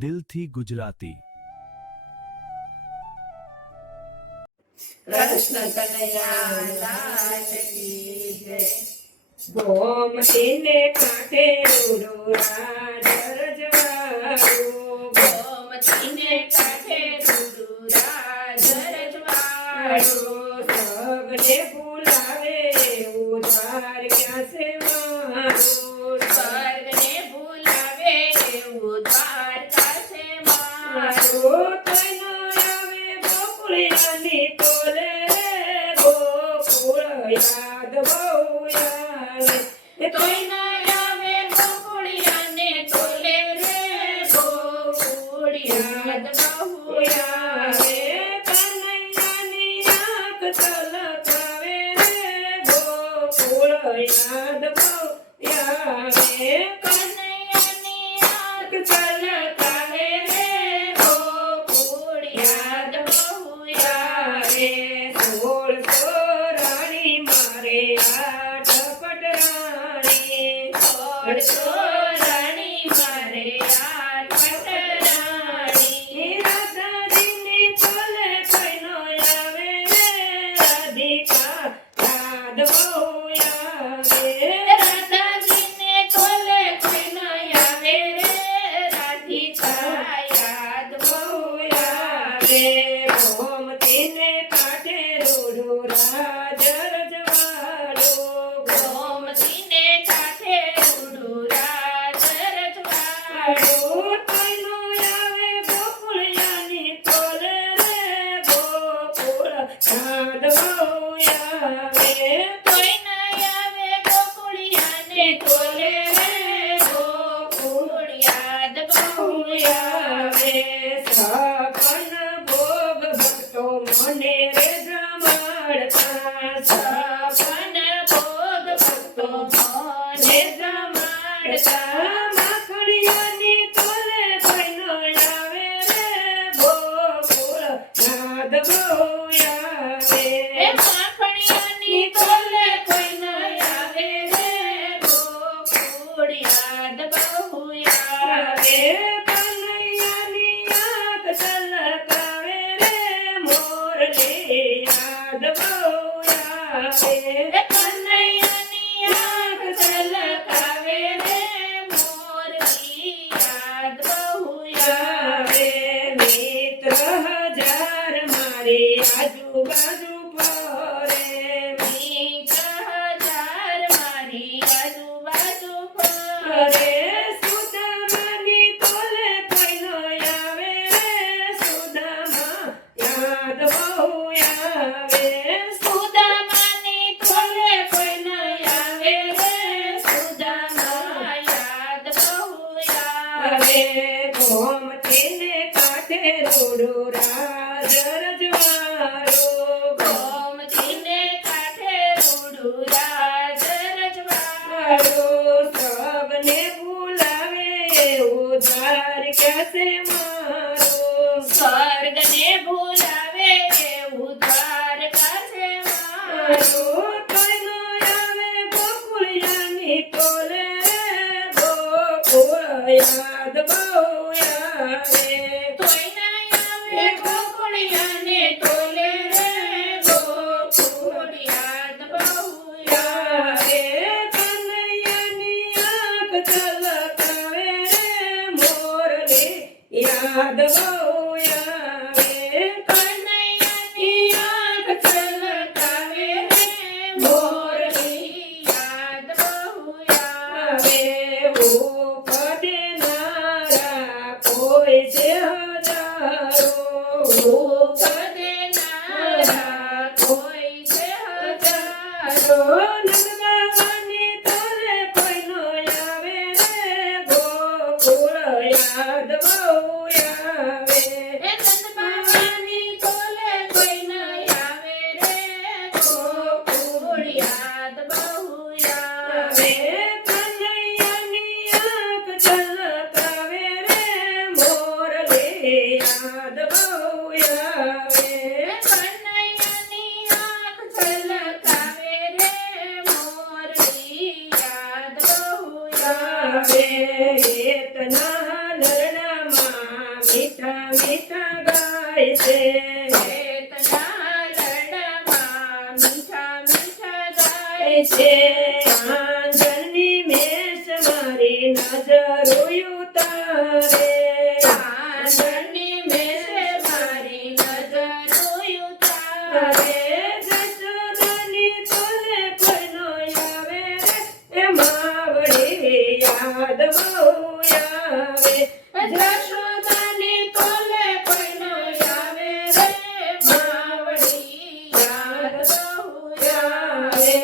દિલથી ગુજરાતી। કૃષ્ણ કનૈયા લાલ કી જય। ગોમતીને કાંઠે રૂડુરા જરજવાળું, ગોમતીને કાંઠે રૂડુરા જરજવાળું, સગને બોલાવે ઉધાર ક્યાં છે મારું, સ્વર્ગને બોલાવે ઉધાર ક્યાં છે મારું, તનો આવે ગોકુળિયાની તોલે ગોકુળ યાદ બહુ આવે, તોય ના આવે ગોકુળિયાને તોલે રે ગોકુળ યાદ બહુ આવે, કનૈયાની આંખ તલકાવે રે ગોકુળ યાદ બહુ આવે, કનૈયાની આંખ તલકાવે રે ગોકુળ યાદ બહુ આવે, 16 રાણી મારે આઠપટ રાણી, 16 રાણી મારે આઠપટ રાણી, રાધાજીની તોલે કઈનો આવે રે રાધિકા યાદ બહુ આવે, રાધાજીને તોલે કઈનો આવે રે રાધિકા યાદ બહુ આવે, ગોમતીને કાંઠે રૂડુરા જરજવાળું, ગોમતીને કાંઠે રૂડુરા જરજવાળું, તનો આવે ગોકુળિયાની તોલે રે ગોકુળ યાદ બહુ આવે, તોય ના આવે ગોકુળિયાને તોલે રે ગોકુળ યાદ બહુ આવે, સપન ભોગ ભક્તો મને રે જમાડતા, સપન ભોગ ભક્તો મને જમાડતા, માખણિયાની તોલે કઈનો આવે રે ગોકુળ યાદ બહુ આવે, માખણિયાની તોલે કઈનો આવે રે ગોકુળ યાદ બહુ આવે, કનૈયાની આંખ તલકાવે રે મોરલી યાદ બહુ આવે, કનૈયાની આંખ તલકાવે રે મોરલી યાદ બહુ આવે, મિત્ર હજાર મારી આજુબાજુ ફરે, મિત્ર હજાર મારી આજુબાજુ ફરે, સુદામાની તોલે કઈનો આવે રે સુદામા યાદ બહુ આવે, સુદામાની તોલે કઈનો આવે રે સુદામા યાદ બહુ આવે, ગોમતીને કાંઠે રૂડુરા જરજવાળું, ગોમતીને કાંઠે રૂડુરા જરજવાળું, સગને બોલાવે ઉધાર ક્યાં છે મારું, સ્વર્ગને બોલાવે ઉધાર ક્યાં છે મારું, તનો આવે ગોકુળિયાની તોલે ગોકુળ યાદ બહુ આવે, તોય ના આવે ગોકુળિયાને તોલે રે ગોકુળ યાદ બહુ આવે, કનૈયાની આંખ તલકાવે રે મોરલી યાદ બહુ આવે, કનૈયાની આંખ તલકાવે રે મોરલી યાદ બહુ આવે, ઉપદેનારા કોઈ છે હજારો, ઉપદેનારા કોઈ છે હજારો, નંદબાવાની તોલે કઈનો આવે રે ગોકુળ યાદ બહુ આવે, નંદબાવાની તોલે કઈનો આવે રે ગોકુળ યાદ બહુ આવે, કનૈયાની આંખ તલકાવે રે મોરલી યાદ બહુ આવે। મીઠા મીઠા ગાય છે હેતના લડમાં મીઠા મીઠા ગાય છે આંગણની મેષ મારી નજરો ઉતારે આંગણની મેષે મારી નજરો ઉતારે જશોદાની તોલે કોઈનો આવે રે એમાં વળી યાદ બહુ આવે જશોદાની તોલે કોઈનો આવે રે માવડી યાદ બહુ આવે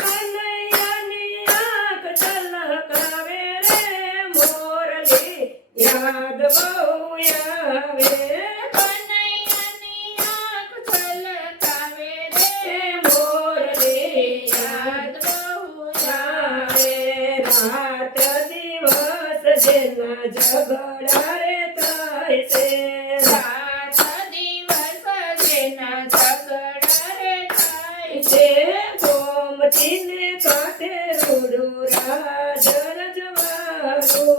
કનૈયાની આંખ છલકાવે રે મોરલી યાદ બહુ આવે કનૈયાની આંખ છલકાવે રે મોરલી યાદ બહુ આવે રાત દિવસ જેના ઝઘડા રે થાય છે રાત દિવસ જેના ઝઘડા રે થાય છે ગોમતીને કાંઠે રૂડું રાજ રજવાડું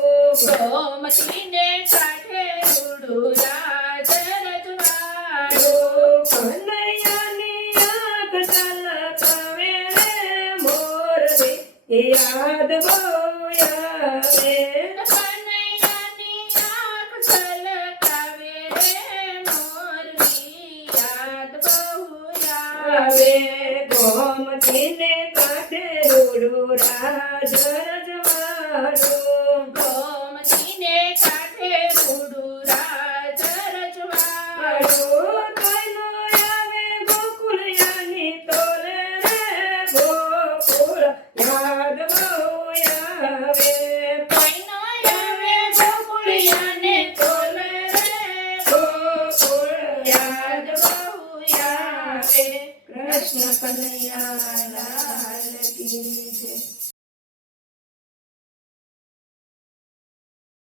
ગોમતીને કાંઠે રૂડું રાજ રજવાડું કનૈયાની આંખ છલકાવે રે મોરલી યાદ બહુ આવે કનૈયાની આંખ છલકાવે રે મોરલી યાદ બહુ આવે ગોમતીને કાંઠે રૂડું રાજ રજવાડું ગોમતીને કાંઠે રૂડું રાજ રજવાડું કઈનો આવે ગોકુળિયાની તોલે રે ગોકુળ યાદ બહુ આવે કોઈનો આવે ગોકુળિયાને તોલે રે ગોકુળ યાદ બહુ આવે કૃષ્ણ કનૈયા લાલ કી જય.